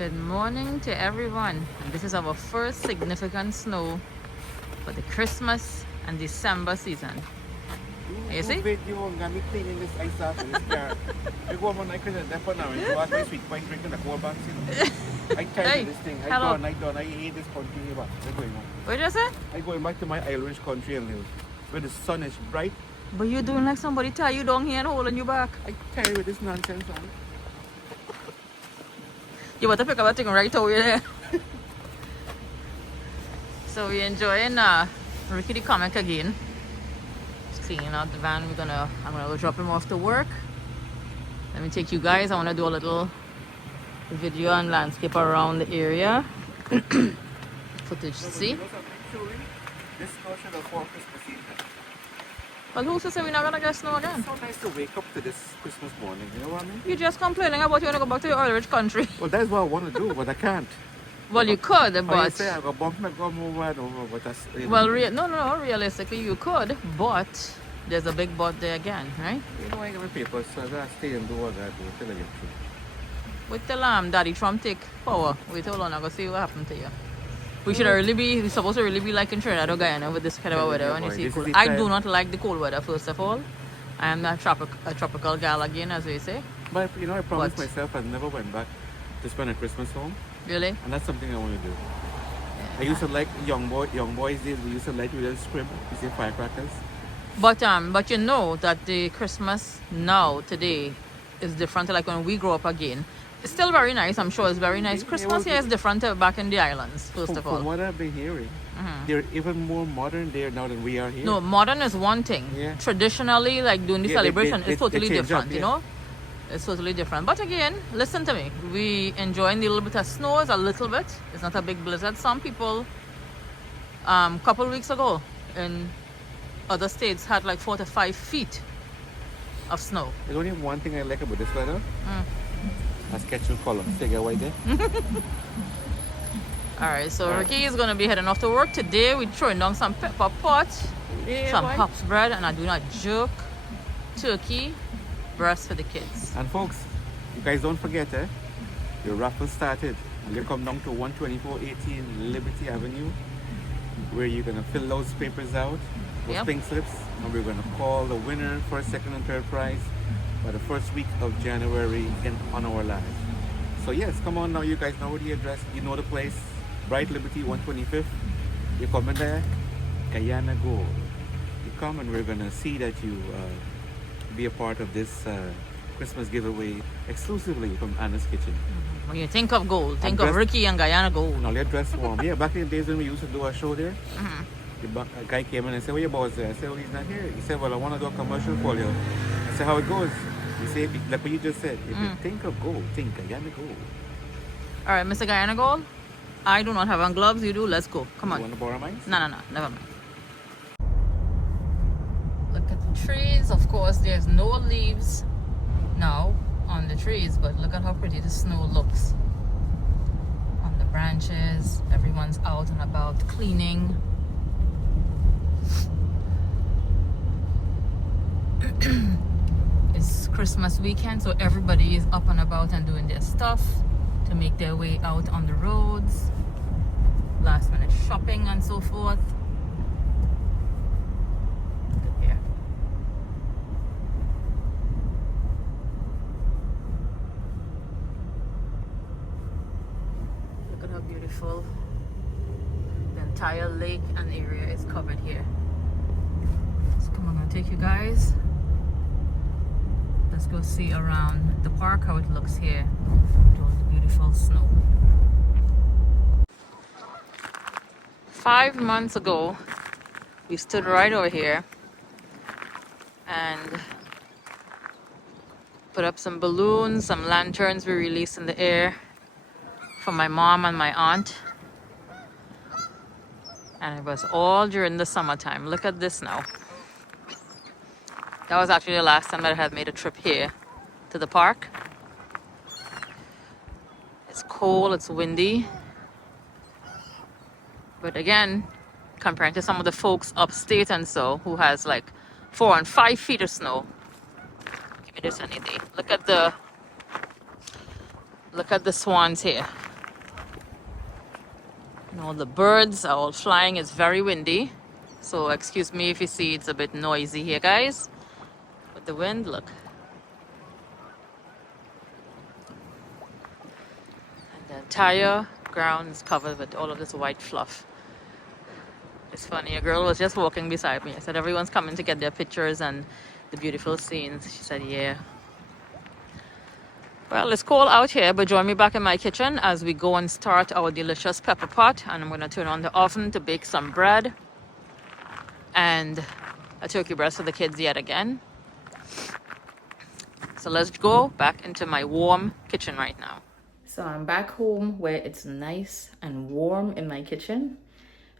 Good morning to everyone. This is our first significant snow for the Christmas and December season. You see? Video and me cleaning this ice off in this car. I go over night and for now and go out my sweet wine drinking the cold box, you know. I tired of this thing. I done. I hate this country here back. I'm going home. What did you say? I'm going back to my Irish country and live where the sun is bright. But you're doing like somebody tie you down here and holding you back. I tired with this nonsense, man. You want to pick up that thing right over there. So we're enjoying Ricky the comic again. Just cleaning out the van. I'm gonna go drop him off to work. Let me take you guys. I wanna do a little video and landscape around the area. Footage to see. This snow should have for Christmas season. But who says we're not gonna get snow again? It's so nice to wake up to this Christmas morning, you know what I mean? You're just complaining about you wanna go back to your oil-rich country. Well, that's what I want to do, but I can't. Well, you could, You but say I got bump my gum over and over, but that's... well, no. Realistically, you could, but there's a big but there again, right? You know, I got my papers, so I gotta stay and do what I gotta do until I get through. With the Daddy Trump take power. Wait, hold on, I'm gonna see what happened to you. We're supposed to really be like in Trinidad or Guyana with this kind of weather when you see cold. I do not like the cold weather, first of all. I am not a tropical gal again, as we say. But you know, I promised myself I never went back to spend a Christmas home. Really? And that's something I want to do. Yeah. I used to like young boys days. We used to light little scrim. You see firecrackers. But you know that the Christmas now today is different to like when we grew up again. It's still very nice. I'm sure it's very nice. Christmas here is different to back in the islands. First of all, from what I've been hearing, they're even more modern there now than we are here. No, modern is one thing. Yeah. Traditionally, like doing the celebration is totally different. Up, you know, it's totally different. But again, listen to me. We enjoying the little bit of snow. It's a little bit. It's not a big blizzard. Some people, couple weeks ago, in other states had like 4 to 5 feet of snow. There's only one thing I like about this weather. That's catching color. Take it away there. Alright, so Ricky is gonna be heading off to work today. We're throwing down some Pepperpot, some hops bread, and I do not joke. Turkey breast for the kids. And folks, you guys don't forget, the raffle started. And you come down to 12418 Liberty Avenue, where you're gonna fill those papers out, those pink slips, and we're gonna call the winner for second and third prize by the first week of January on our live. So yes, come on now, you guys know the address, you know the place, Bright Liberty 125th. You come in there, Guyana Gold. You come and we're gonna see that you be a part of this Christmas giveaway exclusively from Anna's Kitchen. When you think of gold, think of Ricky and Guyana Gold. Now they're dressed warm. Yeah, back in the days when we used to do a show there, a guy came in and said, "Where your boss there?" I said, "Oh, he's not here." He said, "Well, I want to do a commercial for you." I said, "How it goes?" You say, like what you just said, if you think of gold, think Guyana Gold. All right, Mr. Guyana Gold, I do not have on gloves. You do. Let's go. Come on. You want to borrow mine? No, never mind. Look at the trees. Of course, there's no leaves now on the trees, but look at how pretty the snow looks on the branches. Everyone's out and about cleaning. It's Christmas weekend, so everybody is up and about and doing their stuff to make their way out on the roads, last minute shopping and so forth. Look at here. Look at how beautiful the entire lake and area is covered here. So come on, I'm gonna take you guys. Let's go see around the park how it looks here with all the beautiful snow. 5 months ago, we stood right over here and put up some balloons, some lanterns we released in the air for my mom and my aunt. And it was all during the summertime. Look at this now. That was actually the last time that I had made a trip here to the park. It's cold, it's windy. But again, comparing to some of the folks upstate and so, who has like 4 and 5 feet of snow. Give me this any day. Look at the swans here. All the birds are all flying. It's very windy. So excuse me if you see it's a bit noisy here, guys. But the wind, look. And the entire ground is covered with all of this white fluff. It's funny, a girl was just walking beside me. I said, everyone's coming to get their pictures and the beautiful scenes. She said, yeah. Well, it's cold out here, but join me back in my kitchen as we go and start our delicious pepper pot. And I'm going to turn on the oven to bake some bread and a turkey breast for the kids yet again. So let's go back into my warm kitchen right now. So I'm back home where it's nice and warm in my kitchen.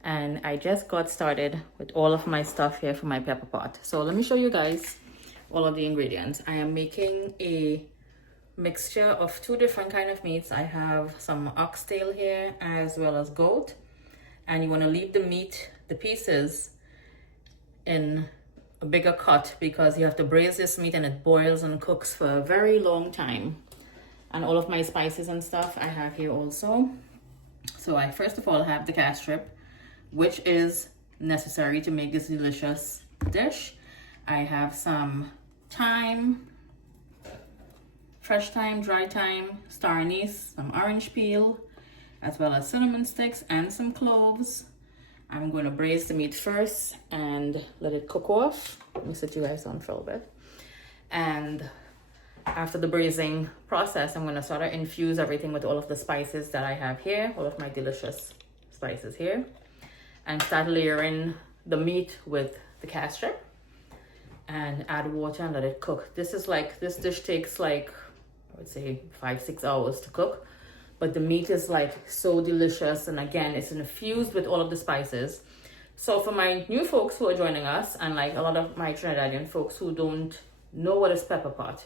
And I just got started with all of my stuff here for my pepper pot. So let me show you guys all of the ingredients. I am making a mixture of two different kind of meats. I have some oxtail here as well as goat. And you want to leave the meat, the pieces, in a bigger cut because you have to braise this meat and it boils and cooks for a very long time. And all of my spices and stuff I have here also. So I first of all have the calf strip, which is necessary to make this delicious dish. I have some thyme, fresh thyme, dry thyme, star anise, some orange peel, as well as cinnamon sticks and some cloves. I'm going to braise the meat first and let it cook off. Let me sit you guys on for a little bit. And after the braising process, I'm going to sort of infuse everything with all of the spices that I have here, all of my delicious spices here. And start layering the meat with the calf strip and add water and let it cook. This dish takes like, I would say 5-6 hours to cook, but the meat is like so delicious. And again, it's infused with all of the spices. So for my new folks who are joining us and like a lot of my Trinidadian folks who don't know what is pepper pot.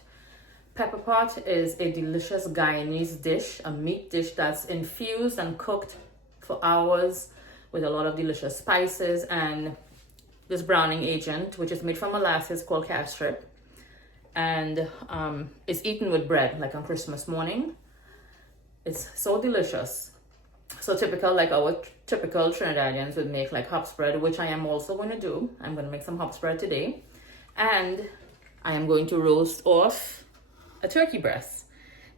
Pepper pot is a delicious Guyanese dish, a meat dish that's infused and cooked for hours with a lot of delicious spices and this browning agent, which is made from molasses called calf strip. And it's eaten with bread, like on Christmas morning. It's so delicious. So typical, like our typical Trinidadians would make like hops bread, which I am also going to do. I'm going to make some hops bread today. And I am going to roast off a turkey breast.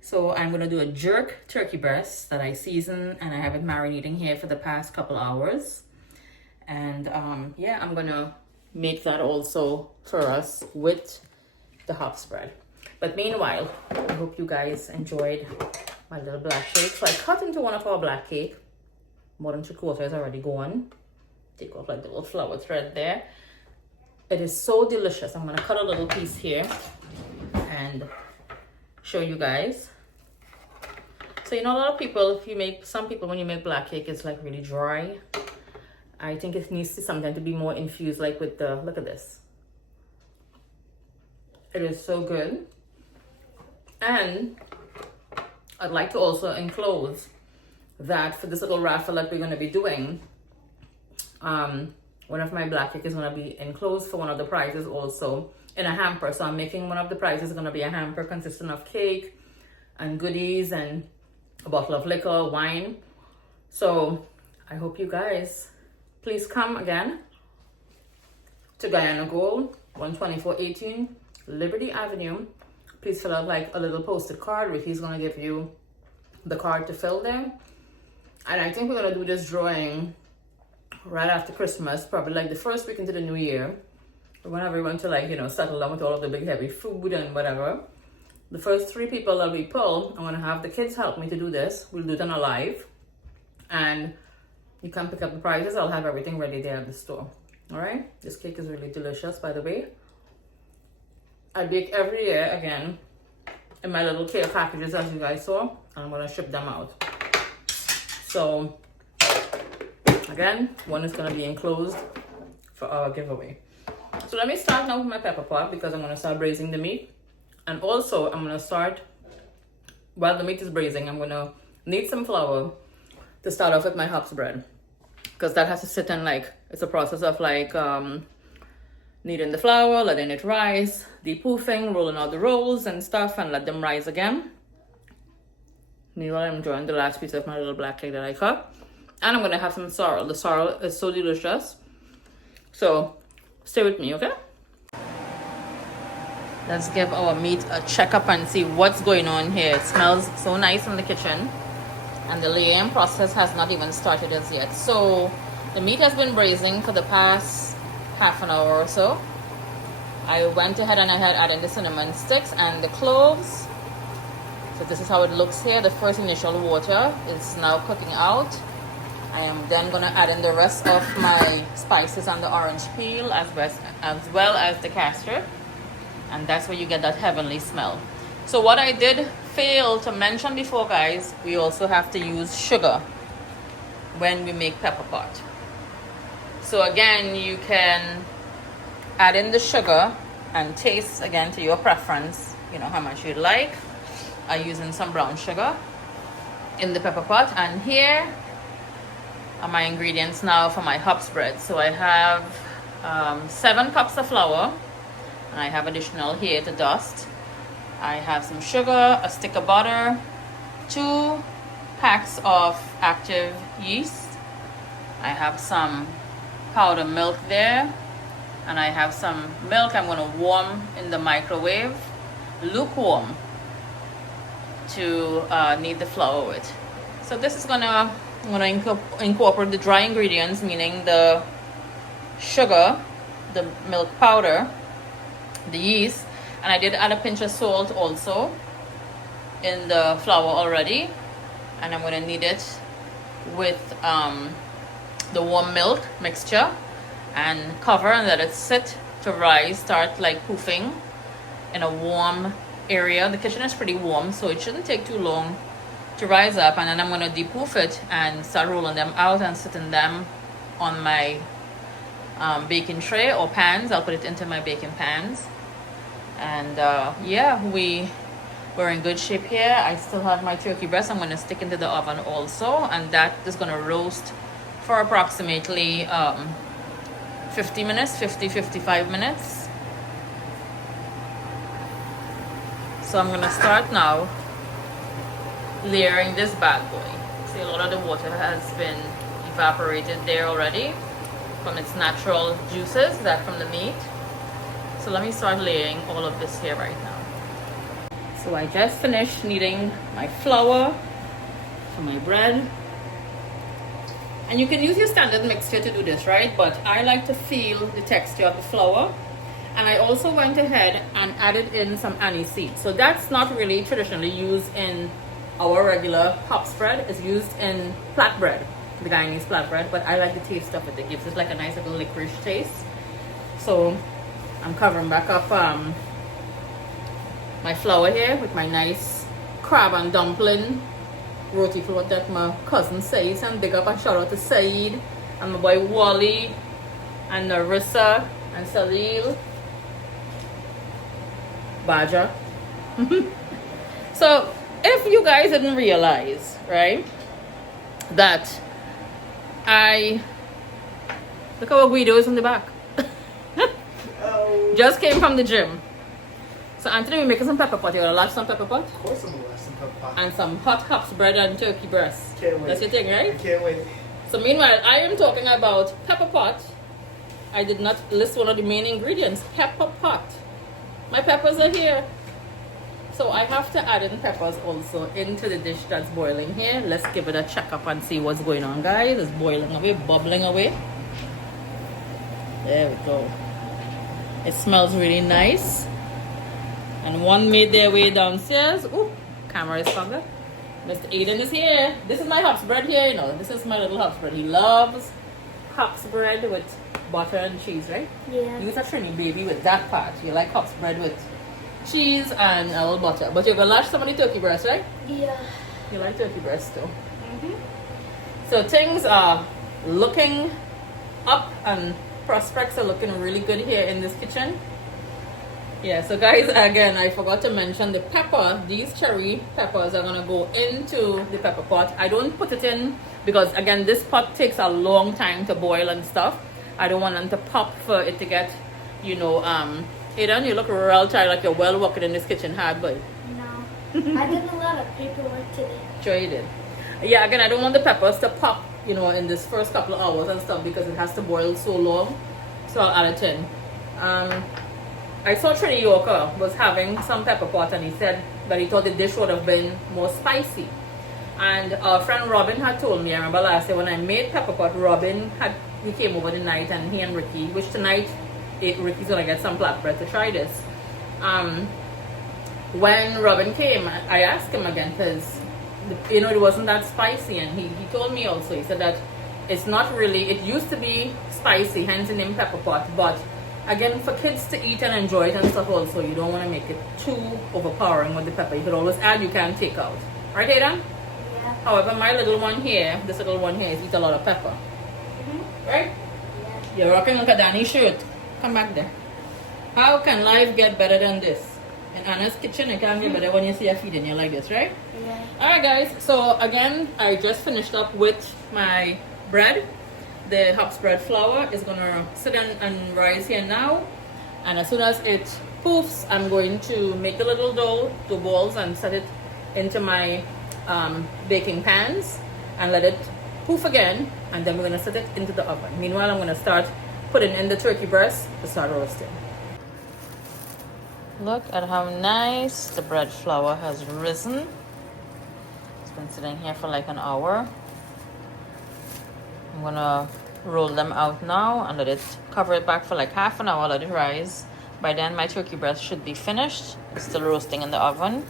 So I'm going to do a jerk turkey breast that I season and I have it marinating here for the past couple hours. And yeah, I'm going to make that also for us with the hops bread. But meanwhile, I hope you guys enjoyed my little black cake. So I cut into one of our black cake. More than 3/4 is already gone. Take off like the little flower thread there. It is so delicious. I'm going to cut a little piece here and show you guys. So you know, a lot of people, some people when you make black cake, it's like really dry. I think it needs to sometimes to be more infused, like with the, look at this. It is so good. And I'd like to also enclose that for this little raffle that we're going to be doing, one of my black cake is going to be enclosed for one of the prizes also in a hamper. So I'm making one of the prizes going to be a hamper consisting of cake and goodies and a bottle of liquor, wine. So I hope you guys please come again to Guyana Gold, 12418 Liberty Avenue. Please fill out like a little posted card where he's going to give you the card to fill there. And I think we're going to do this drawing right after Christmas, probably like the first week into the new year. We want everyone to like, settle down with all of the big heavy food and whatever. The first 3 people that we pull, I'm going to have the kids help me to do this. We'll do it on a live. And you can pick up the prizes. I'll have everything ready there at the store. All right? This cake is really delicious, by the way. I bake every year, again, in my little cake packages, as you guys saw. And I'm going to ship them out. So, again, one is going to be enclosed for our giveaway. So let me start now with my pepper pot because I'm going to start braising the meat. And also, I'm going to start, while the meat is braising, I'm going to knead some flour to start off with my hops bread. Because that has to sit in like, it's a process of like kneading the flour, letting it rise, depoofing, rolling out the rolls and stuff and let them rise again. Meanwhile, I'm enjoying the last piece of my little black cake that I cut. And I'm gonna have some sorrel. The sorrel is so delicious. So stay with me, okay? Let's give our meat a checkup and see what's going on here. It smells so nice in the kitchen. And the laying process has not even started as yet. So the meat has been braising for the past half an hour or so. I went ahead and I had added the cinnamon sticks and the cloves. So this is how it looks here. The first initial water is now cooking out. I am then going to add in the rest of my spices and the orange peel as well as the castor. And that's where you get that heavenly smell. So what I did fail to mention before, guys, we also have to use sugar when we make Pepperpot. So again, you can add in the sugar and taste again to your preference, you know, how much you'd like. I'm using some brown sugar in the Pepperpot. And here are my ingredients now for my hops bread. So I have 7 cups of flour, and I have additional here to dust. I have some sugar, a stick of butter, 2 packs of active yeast. I have some powdered milk there, and I have some milk I'm going to warm in the microwave, lukewarm, to knead the flour with. So this is I'm gonna incorporate the dry ingredients, meaning the sugar, the milk powder, the yeast, and I did add a pinch of salt also in the flour already, and I'm going to knead it with the warm milk mixture and cover and let it sit to rise, start like poofing in a warm area. The kitchen is pretty warm, so it shouldn't take too long to rise up, and then I'm going to depuff it and start rolling them out and setting them on my baking tray or pans. I'll put it into my baking pans. And yeah, we're in good shape here. I still have my turkey breast. I'm going to stick into the oven also, and that is going to roast for approximately 50 minutes, 55 minutes. So I'm going to start now layering this bad boy. See, a lot of the water has been evaporated there already from its natural juices, that from the meat. So let me start laying all of this here right now. So I just finished kneading my flour for my bread. And you can use your standard mixture to do this, right? But I like to feel the texture of the flour. And I also went ahead and added in some anise seeds. So that's not really traditionally used in our regular hops bread. It's used in flatbread, the Guyanese flatbread. But I like the taste of it. It gives it like a nice little licorice taste. So I'm covering back up my flour here with my nice crab and dumpling roti flour that my cousin says. And big up and shout out to Saeed and my boy Wally and Narissa and Salil Baja. So if you guys didn't realize, right, that look at what Guido is in the back. Just came from the gym. So Anthony, we're making some Pepperpot. You gonna launch some Pepperpot? Of course I'm gonna have some Pepperpot. And some hot hops bread and turkey breast. Can't wait. That's your thing, right? I can't wait. So meanwhile, I am talking about Pepperpot. I did not list one of the main ingredients, Pepperpot. My peppers are here. So I have to add in peppers also into the dish that's boiling here. Let's give it a check up and see what's going on, guys. It's boiling away, bubbling away. There we go. It smells really nice. And one made their way downstairs. Ooh, camera is covered. Mr. Aiden is here. This is my hops bread here, you know. This is my little hops bread. He loves hops bread with butter and cheese, right? Yeah. Use a Trini baby with that part. You like hops bread with cheese and a little butter. But you're gonna lash some of the turkey breast, right? Yeah. You like turkey breast too. So things are looking up and prospects are looking really good here in this kitchen. Yeah, so guys, again, I forgot to mention the pepper. These cherry peppers are gonna go into the pepper pot. I don't put it in because, again, this pot takes a long time to boil and stuff. I don't want them to pop for it to get, you know, Aiden, you look real tired, like you're well working in this kitchen hard, boy. No. I did a lot of paperwork today. Sure you did. Yeah, again, I don't want the peppers to pop you know, in this first couple of hours and stuff because it has to boil so long. So I'll add it in. I saw Trini Yorker was having some pepper pot, and he said that he thought the dish would have been more spicy. And our friend Robin had told me, I remember last year when I made pepper pot, we came over the night, and he and Ricky, which tonight Ricky's gonna get some flatbread to try this. When Robin came, I asked him again because, you know, it wasn't that spicy, and he told me also, he said that it's not really, it used to be spicy, hence the name pepper pot, but again, for kids to eat and enjoy it and stuff also, you don't want to make it too overpowering with the pepper. You could always add, you can take out. Right, Ada? Yeah. However, my little one here, this little one here, is eat a lot of pepper. Right? Yeah. You're rocking like a Danny shirt. Come back there. How can life get better than this? In Anna's kitchen, it can get better when you see her feeding you like this, right? Yeah. Alright guys, so again, I just finished up with my bread. The hops bread flour is gonna sit and rise here now. And as soon as it poofs, I'm going to make the little dough balls and set it into my baking pans and let it poof again, and then we're gonna set it into the oven. Meanwhile, I'm gonna start putting in the turkey breast to start roasting. Look at how nice the bread flour has risen. It's been sitting here for like an hour. I'm gonna roll them out now and let it cover it back for like half an hour, let it rise. By then my turkey breast should be finished. It's still roasting in the oven.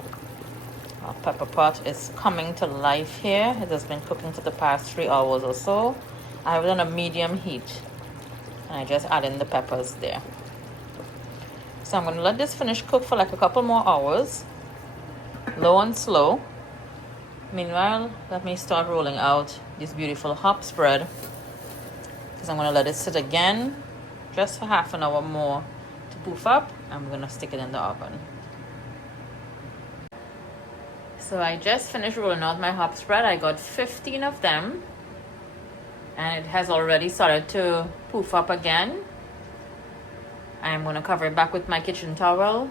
Our pepper pot is coming to life here. It has been cooking for the past 3 hours or so. I have it on a medium heat, and I just add in the peppers there. So I'm going to let this finish cook for like a couple more hours, low and slow. Meanwhile, let me start rolling out this beautiful hops bread, because I'm going to let it sit again just for half an hour more to poof up, and we're going to stick it in the oven. So I just finished rolling out my hops bread. I got 15 of them, and it has already started to poof up again. I'm going to cover it back with my kitchen towel,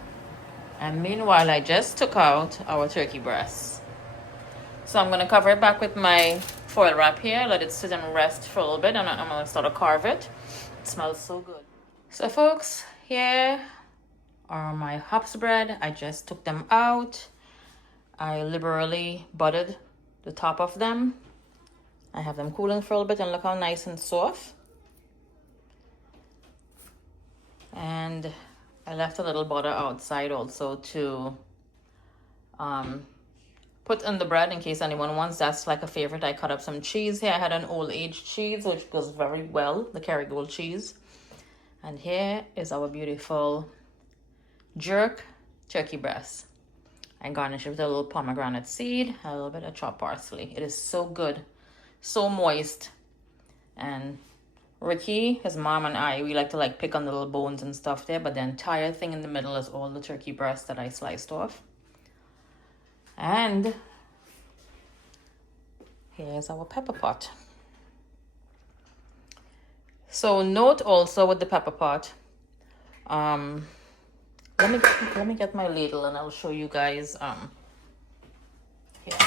and meanwhile I just took out our turkey breast. So I'm going to cover it back with my foil wrap here, let it sit and rest for a little bit, and I'm going to start to carve it. It smells so good. So folks, here are my hops bread. I just took them out. I liberally buttered the top of them. I have them cooling for a little bit, and look how nice and soft. And I left a little butter outside also to put in the bread in case anyone wants. That's like a favorite. I cut up some cheese here. I had an old aged cheese which goes very well, the Kerrygold cheese. And here is our beautiful jerk turkey breast. I garnish it with a little pomegranate seed, a little bit of chopped parsley. It is so good, so moist. And Ricky, his mom, and I, we like to pick on the little bones and stuff there, but the entire thing in the middle is all the turkey breast that I sliced off. And here's our pepper pot. So note also with the pepper pot, let me get my ladle and I'll show you guys here.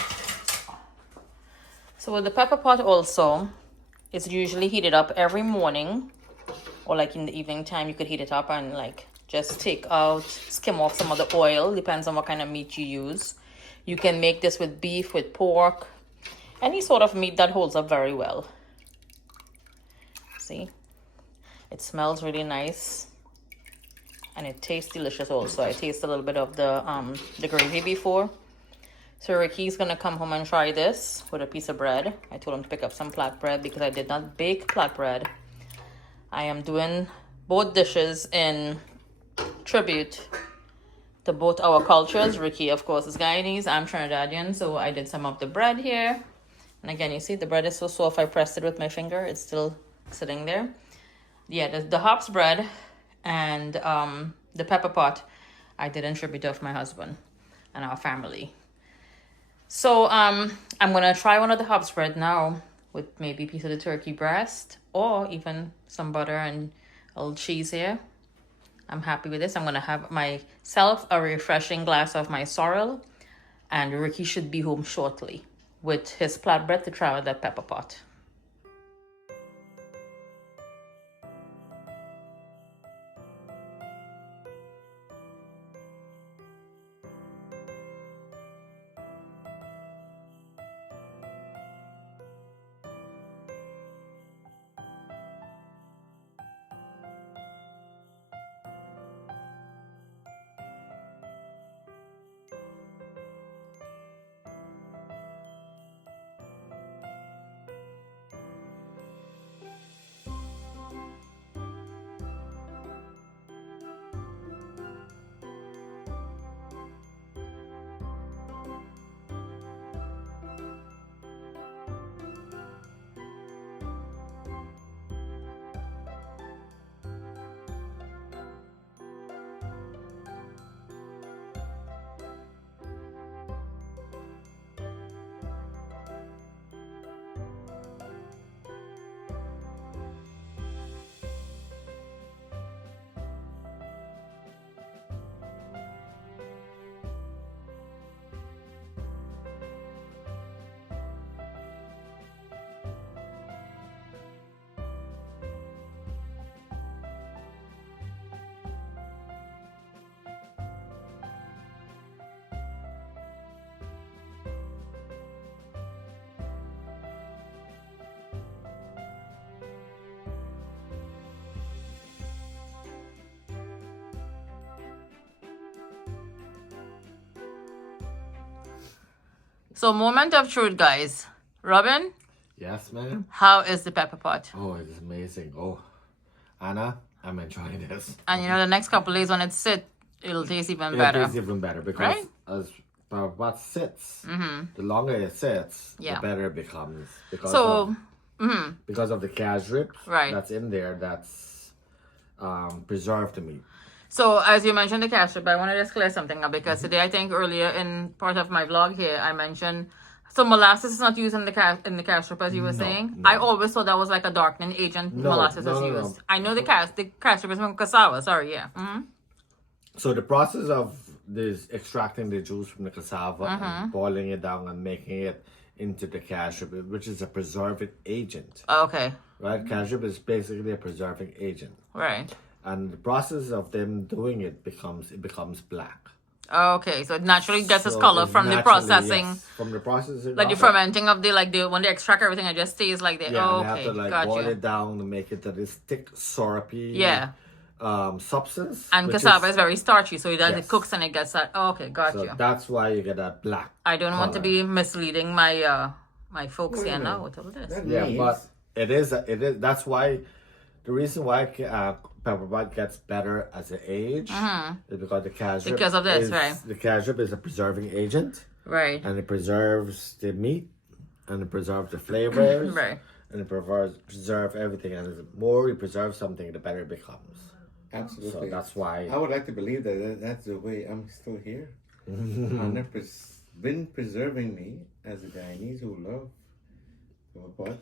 So with the pepper pot also, it's usually heated up every morning, or like in the evening time you could heat it up and just skim off some of the oil, depends on what kind of meat you use. You can make this with beef, with pork, any sort of meat that holds up very well. See, it smells really nice and it tastes delicious also. I taste a little bit of the gravy before. So Ricky's gonna come home and try this with a piece of bread. I told him to pick up some flatbread because I did not bake flatbread. I am doing both dishes in tribute to both our cultures. Ricky, of course, is Guyanese. I'm Trinidadian, so I did some of the bread here. And again, you see the bread is so soft, I pressed it with my finger. It's still sitting there. Yeah, the hops bread and the pepper pot I did in tribute of my husband and our family. So I'm gonna try one of the hops bread now with maybe a piece of the turkey breast or even some butter and a little cheese here. I'm happy with this. I'm gonna have myself a refreshing glass of my sorrel, and Ricky should be home shortly with his flatbread to try with that pepper pot. So, moment of truth, guys. Robin, Yes, man. how is the pepper pot? Oh, it is amazing. Oh, Anna, I'm enjoying this. And you know, the next couple days when it sits, it'll taste even better. It tastes even better because Right? as what sits, the longer it sits, Yeah. the better it becomes. Because So, of the cash ribs Right. that's in there, that's preserved the meat. so as you mentioned the cash but I want to just clear something up because today I think earlier in part of my vlog here I mentioned so molasses is not used in the cash as you were saying. no. I always thought that was like a darkening agent. No, molasses no, is no, used. no. I know the cash is from cassava. Sorry, yeah. So the process of this extracting the juice from the cassava and boiling it down and making it into the cash rib, which is a preserving agent. Okay, Right? Cash rib is basically a preserving agent. right. And the process of them doing it becomes black. Okay, so it naturally gets its So color it's from the naturally, processing. yes, from the processing. Like the of it. fermenting of the when they extract everything, it just stays like that. Yeah, Oh, and they have okay, to like got boil you. it down to make it to this thick, syrupy Yeah. substance. And which cassava is very starchy, so it Yes. cooks and it gets that. Oh, okay, got so you. that's why you get that black. I don't want to color. be misleading my my folks here no. now with all this. That Yeah, means but it is. That's why the reason why Pepperpot gets better as it age is because the cash rib Because of this, is, right. The cash rib is a preserving agent, Right, and it preserves the meat, and it preserves the flavors, right. and it preserve everything. And the more you preserve something, the better it becomes. absolutely. So that's why. I would like to believe that that's the way I'm still here. Anna been preserving me as a Guyanese who love what.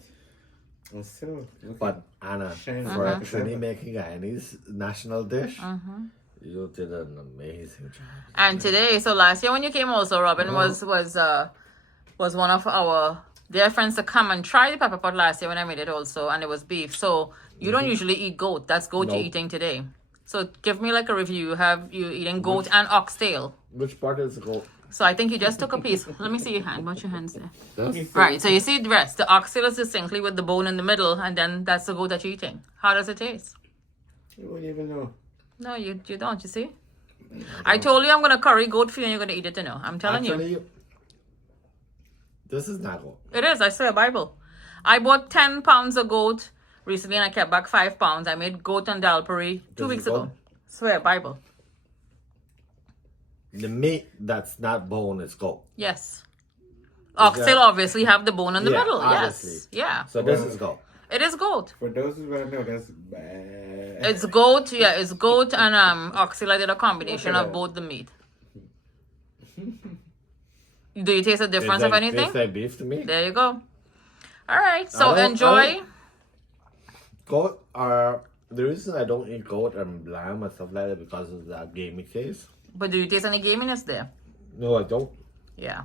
I'm still looking. But Anna, Shine for on a Trini making Guyanese national dish, you did an amazing job. And today, so last year when you came also, Robin was one of our dear friends to come and try the pepper pot last year when I made it also, and it was beef. So you don't usually eat goat. That's goat you're Nope. eating today. So give me like a review. Have you eating goat and oxtail? Which part is it? So I think you just took a piece. Let me see your hand. Watch your hands there. This? Right. So you see the rest. The oxtail is distinctly with the bone in the middle, and then that's the goat that you're eating. How does it taste? You wouldn't even know. No, you don't. You see? I told you I'm gonna curry goat for you, and you're gonna eat it. You know. I'm telling you. Actually, this is not goat. It is. I swear, Bible. I bought 10 pounds of goat recently, and I kept back 5 pounds. I made goat and dal puri 2 This weeks is ago. goat? Swear, Bible. The meat that's not bone is goat. Yes. Oxtail obviously have the bone in the Yeah, middle. obviously. Yes. Yeah. So this is goat. It is goat. For those who don't know, that's bad. It's goat. Yeah, it's goat and oxtail. I did a combination Look at of that. both the meat. Do you taste a difference of anything? Tastes like beef to me. There you go. All right. So I don't- enjoy. Goat are the reason I don't eat goat and lamb and stuff like that because of that gamey taste. But do you taste any gaminess there? No, I don't. Yeah.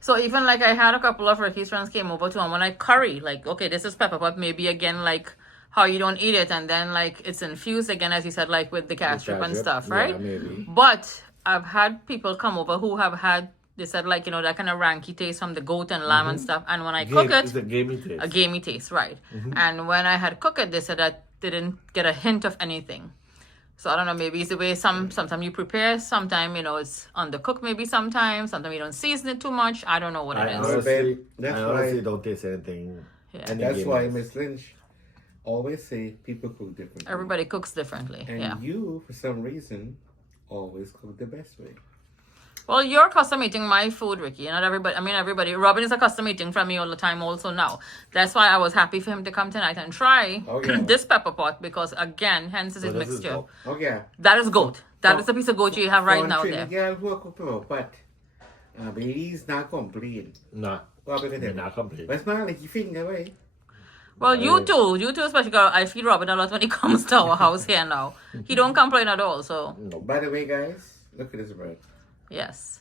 So even like I had a couple of Ricky's friends came over to him when I curry, like, okay, this is pepper, but maybe again, like how you don't eat it. And then like it's infused again, as you said, like with the cash rib and Cash rib, stuff, yeah, right? maybe. But I've had people come over who have had, they said like, you know, that kind of ranky taste from the goat and lamb and stuff. And when I cook It's it, a gamey taste. a gamey taste, right? And when I had cooked it, they said that they didn't get a hint of anything. So I don't know, maybe it's the way sometimes you prepare, sometimes, you know, it's undercooked maybe sometimes you don't season it too much. I don't know what it I is. honestly, That's I honestly why- don't taste anything. Yeah. any That's why gaminess. Miss Lynch always say people cook differently. Everybody cooks differently. And Yeah. you, for some reason, always cook the best way. Well, you're custom eating my food, Ricky. Not everybody. I mean, everybody. Robin is a custom eating from me all the time also now. That's why I was happy for him to come tonight and try Oh, yeah. this pepper pot because, again, hence is So his this is mixture. goat. Okay. That is goat. That Oh. is the piece of goat you have right now there. Girl who cook pepper pot. But he's not complete. Nah, Well, look at they're that. not complete. But it's not like you finger away. Well, you too, especially girl. I feed Robin a lot when he comes to our house here now. He don't complain at all. So By the way, guys, look at this bread. yes,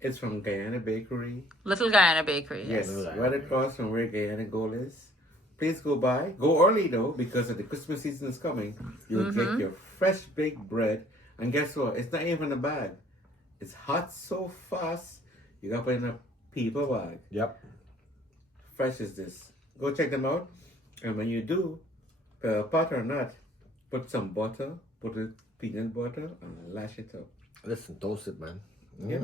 It's from Guyana Bakery. Little Guyana Bakery. Yes, Little Guyana right across from where Guyana Gold is. Please go by. Go early though, because of the Christmas season is coming. You'll get your fresh baked bread. And guess what? It's not even a bag. It's hot so fast, you got to put it in a paper bag. Yep. Fresh as this. Go check them out. And when you do, pot or not, put some butter, put it peanut butter, and lash it up. Listen, toast it, man. Yeah.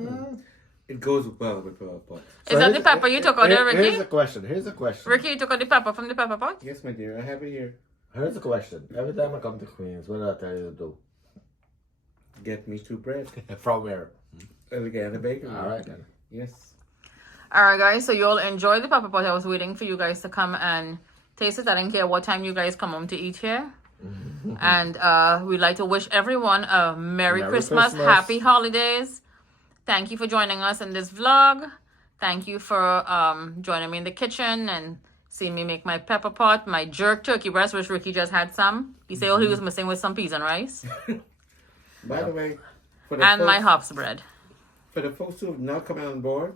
It goes well with Pepperpot. Is that the pepper you took out there, Ricky? Here's a question. Ricky, you took out the pepper from the pepper pot? Yes, my dear, I have it here. Here's a question. Every time I come to Queens, what do I tell you to do? Get me 2 bread. From where? Again, the bakery. All right then. Yes. All right, guys. So you all enjoy the pepper pot. I was waiting for you guys to come and taste it. I didn't care what time you guys come home to eat here. And we'd like to wish everyone a Merry Christmas, Happy Holidays. Thank you for joining us in this vlog. Thank you for joining me in the kitchen and seeing me make my pepper pot, my jerk turkey breast, which Ricky just had some. He said, he was missing with some peas and rice. By the way, and my hops bread. For the folks who have not come on board,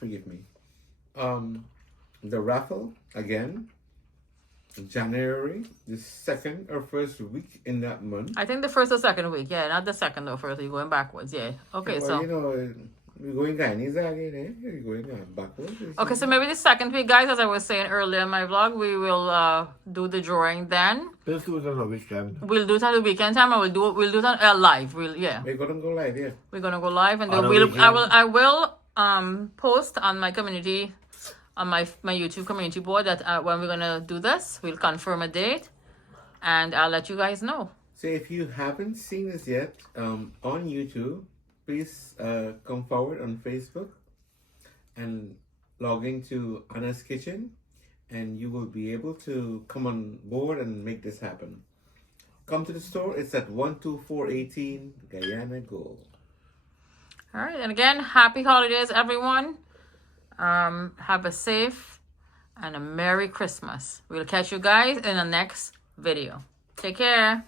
forgive me. The raffle again, January, the 2nd or 1st week in that month. I think the 1st or 2nd week. Yeah, not the 2nd or 1st. You're going backwards. Yeah. Okay, Well, so. you know, we're going Chinese again, eh? We're going backwards. Okay, so maybe the 2nd week, guys, as I was saying earlier in my vlog, we will do the drawing then. Let's do it on the weekend. We'll do it at the weekend time, and we'll do it on live. We're gonna go live, yeah. We're gonna go live, and On a we'll weekend? I will post on my community, on my YouTube community board that when we're gonna do this, we'll confirm a date, and I'll let you guys know. So if you haven't seen this yet, on YouTube, please come forward on Facebook and log into Anna's Kitchen, and you will be able to come on board and make this happen. Come to the store. It's at 12418 Guyana Gold. All right, and again, happy holidays, everyone. Have a safe and a Merry Christmas. We'll catch you guys in the next video. Take care.